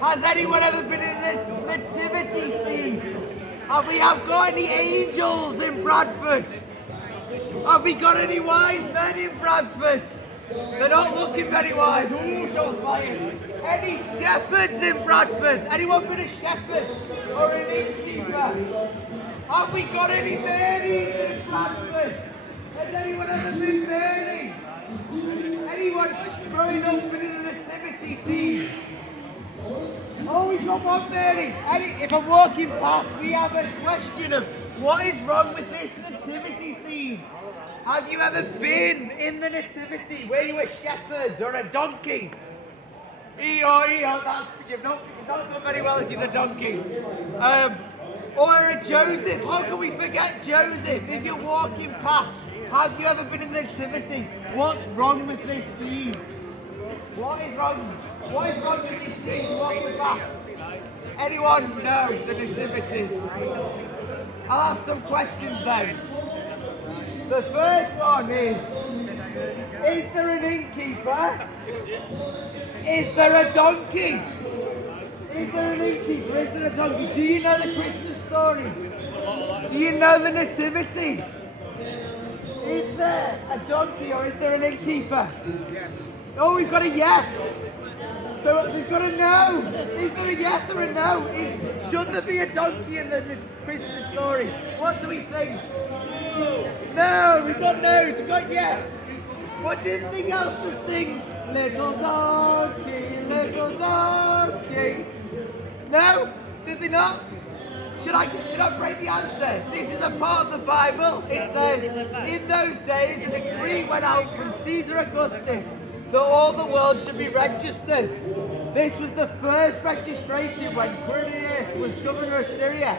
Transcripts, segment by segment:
Has anyone ever been in a nativity scene? Have we got any angels in Bradford? Have we got any wise men in Bradford? They're not looking very wise. Ooh, shots fired. Any shepherds in Bradford? Anyone been a shepherd or an innkeeper? Have we got any Marys in Bradford? Has anyone ever been Mary? Anyone growing up in a nativity scene? Oh, we've got one Mary. If I'm walking past, we have a question of what is wrong with this nativity scene? Have you ever been in the nativity? Were you a shepherd or a donkey? You've not done very well if you're the donkey. Or a Joseph. How can we forget Joseph? If you're walking past, have you ever been in the nativity? What's wrong with this scene? What is wrong? What is wrong with this scene? Walking past? Anyone know the nativity? I'll ask some questions then. The first one is there an innkeeper? Is there a donkey? Is there an innkeeper? Is there a donkey? Do you know the Christmas story? Do you know the nativity? Is there a donkey or is there an innkeeper? Yes. Oh, we've got a yes. So we've got a no. Is there a yes or a no? Should there be a donkey in the Christmas story? What do we think? No, we've got no's, we've got yes. But didn't think else to sing, little donkey, no? Did they not? Should I break the answer? This is a part of the Bible. It says, in those days a decree went out from Caesar Augustus that all the world should be registered. This was the first registration when Quirinius was governor of Syria,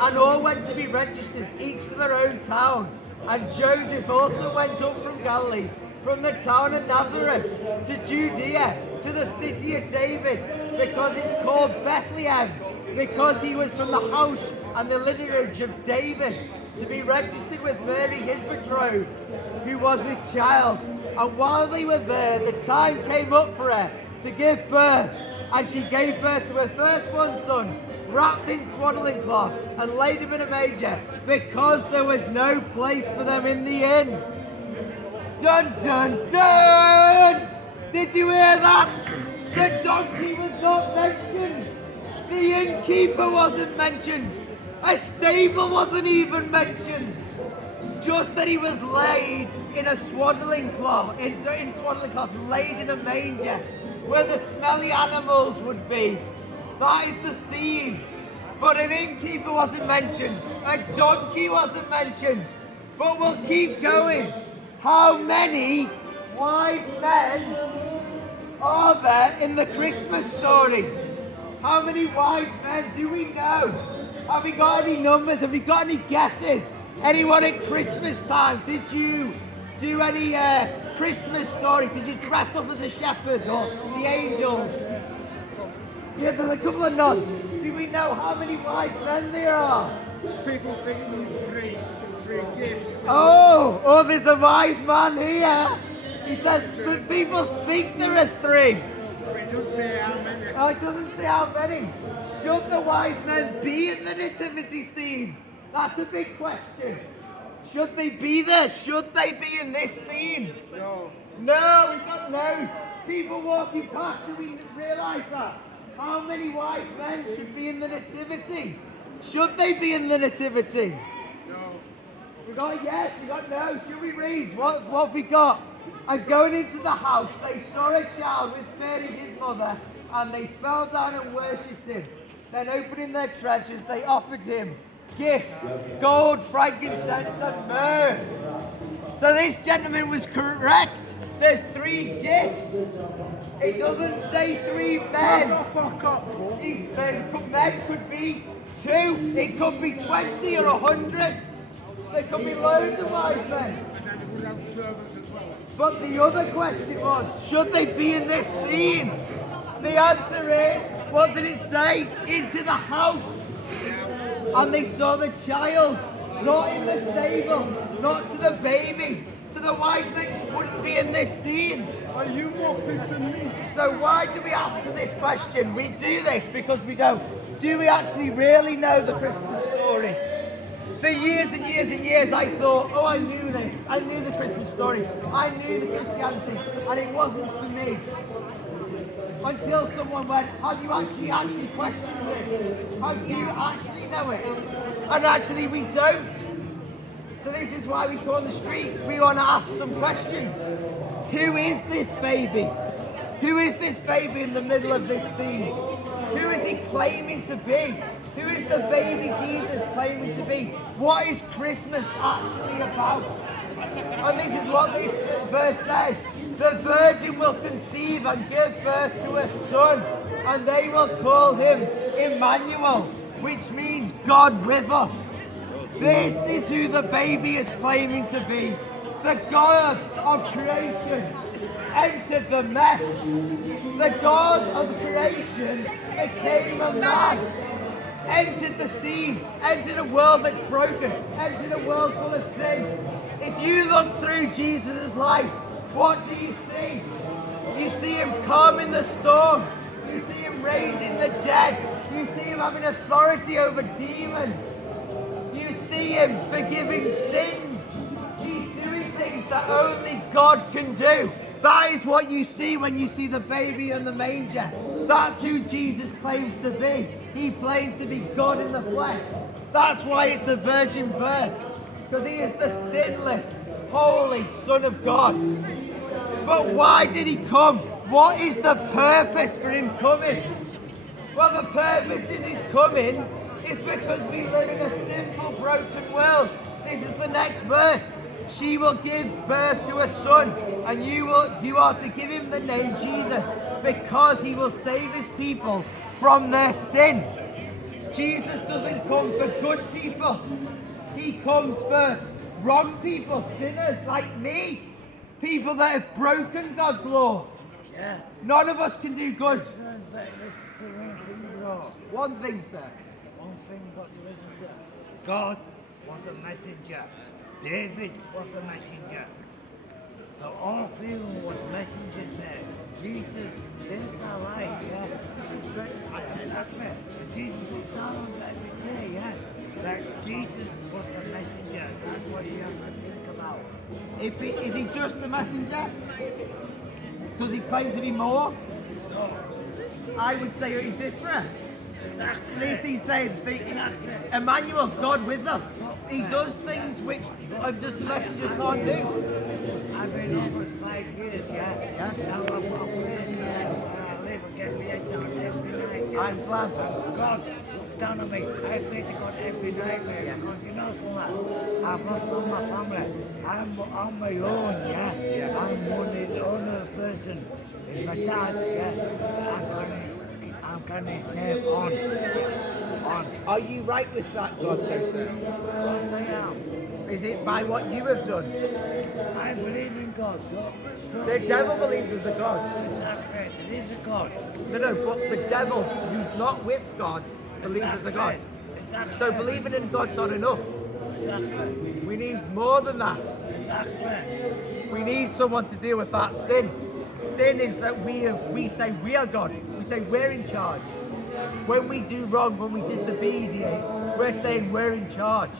and all went to be registered, each to their own town. And Joseph also went up from Galilee, from the town of Nazareth, to Judea, to the city of David, because it's called Bethlehem, because he was from the house and the lineage of David, to be registered with Mary, his betrothed, who was with child. And while they were there, the time came up for her to give birth, and she gave birth to her firstborn son, wrapped in swaddling cloth, and laid him in a manger, because there was no place for them in the inn. Dun dun dun! Did you hear that? The donkey was not mentioned. The innkeeper wasn't mentioned. A stable wasn't even mentioned. Just that he was laid in a swaddling cloth, laid in a manger, where the smelly animals would be. That is the scene. But an innkeeper wasn't mentioned. A donkey wasn't mentioned. But we'll keep going. How many wise men are there in the Christmas story? How many wise men do we know? Have we got any numbers? Have we got any guesses? Anyone at Christmas time? Did you do any Christmas story? Did you dress up as a shepherd or the angels? Yeah, there's a couple of nods. Do we know how many wise men there are? People think we need three gifts. Oh, there's a wise man here. He says that people think there are three. But it doesn't say how many. Oh, it doesn't say how many. Should the wise men be in the nativity scene? That's a big question. Should they be there? Should they be in this scene? No. No, we've got no. People walking past, do we realise that? How many wise men should be in the nativity? Should they be in the nativity? No. We got a yes, we got no. Should we read? What have we got? And going into the house, they saw a child with Mary, his mother, and they fell down and worshipped him. Then opening their treasures, they offered him gifts, gold, frankincense, and myrrh. So this gentleman was correct. There's 3 gifts. It doesn't say 3 men. Fuck up. Men could be 2. It could be 20 or 100. There could be loads of wise men. And then we would have servants as well. But the other question was, should they be in this scene? The answer is, what did it say? Into the house. And they saw the child, not in the stable, not to the baby. So the wise men wouldn't be in this scene. Are you more pissed than me? So why do we answer this question? We do this because we go, do we actually really know the Christmas story? For years and years and years I thought, oh, I knew this. I knew the Christmas story. I knew the Christianity. And it wasn't for me. Until someone went, have you actually questioned it? Have you actually know it? And actually we don't. So this is why we go on the street. We want to ask some questions. Who is this baby? Who is this baby in the middle of this scene? Who is he claiming to be? Who is the baby Jesus claiming to be? What is Christmas actually about? And this is what this verse says. The virgin will conceive and give birth to a son, and they will call him Emmanuel, which means God with us. This is who the baby is claiming to be. The God of creation entered the mess. The God of creation became a man. Entered the scene. Entered a world that's broken. Entered a world full of sin. If you look through Jesus' life, what do you see? You see him calming the storm. You see him raising the dead. You see him having authority over demons. You see him forgiving sins. He's doing things that only God can do. That is what you see when you see the baby in the manger. That's who Jesus claims to be. He claims to be God in the flesh. That's why it's a virgin birth. Because he is the sinless, holy Son of God. But why did he come? What is the purpose for him coming? Well, the purpose is his coming is because we live in a sinful, broken world. This is the next verse. She will give birth to a son, and you are to give him the name Jesus, because he will save his people from their sin. Jesus doesn't come for good people. He comes for wrong people, sinners like me. People that have broken God's law. Yeah. None of us can do good. Listen to one thing, bro. One thing, sir. One thing got to listen to. God was a messenger. David was a messenger. The all film was messengers there. Jesus saved our life, yeah. Exactly. Jesus was down every day, yeah. Like Jesus was a messenger. That's what you have to think about. Is he just a messenger? Does he claim to be more? No. I would say he's different. Exactly. This he's saying, Emmanuel, God with us. He does things which just the messenger can't do. I've been almost 5 years, yeah. Yes. Now I've got a place where I live and get me head down every night. Yeah. I'm glad. God looked down on me. I pray to God every night, man. Because you know something? I've lost all my family. I'm on my own, yeah. I'm the only person. It's my dad, yeah. I'm carrying his name on. Are you right with that, God, though, sir? Yes, I am. Is it by what you have done? I believe in God. The devil believes there's a God. Exactly. There is a God. No, but the devil, who's not with God, believes there's a God. Exactly. So believing in God's not enough. Exactly. We need more than that. Exactly. We need someone to deal with that sin. Sin is that we say we are God. We say we're in charge. When we do wrong, when we disobedient, we're saying we're in charge.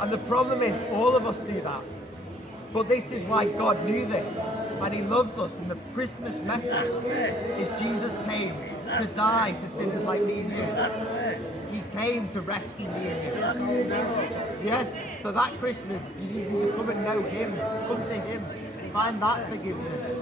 And the problem is all of us do that. But this is why God knew this. And he loves us. And the Christmas message is Jesus came to die for sinners like me and you. He came to rescue me and you. Yes, so that Christmas, you need to come and know him. Come to him. Find that forgiveness.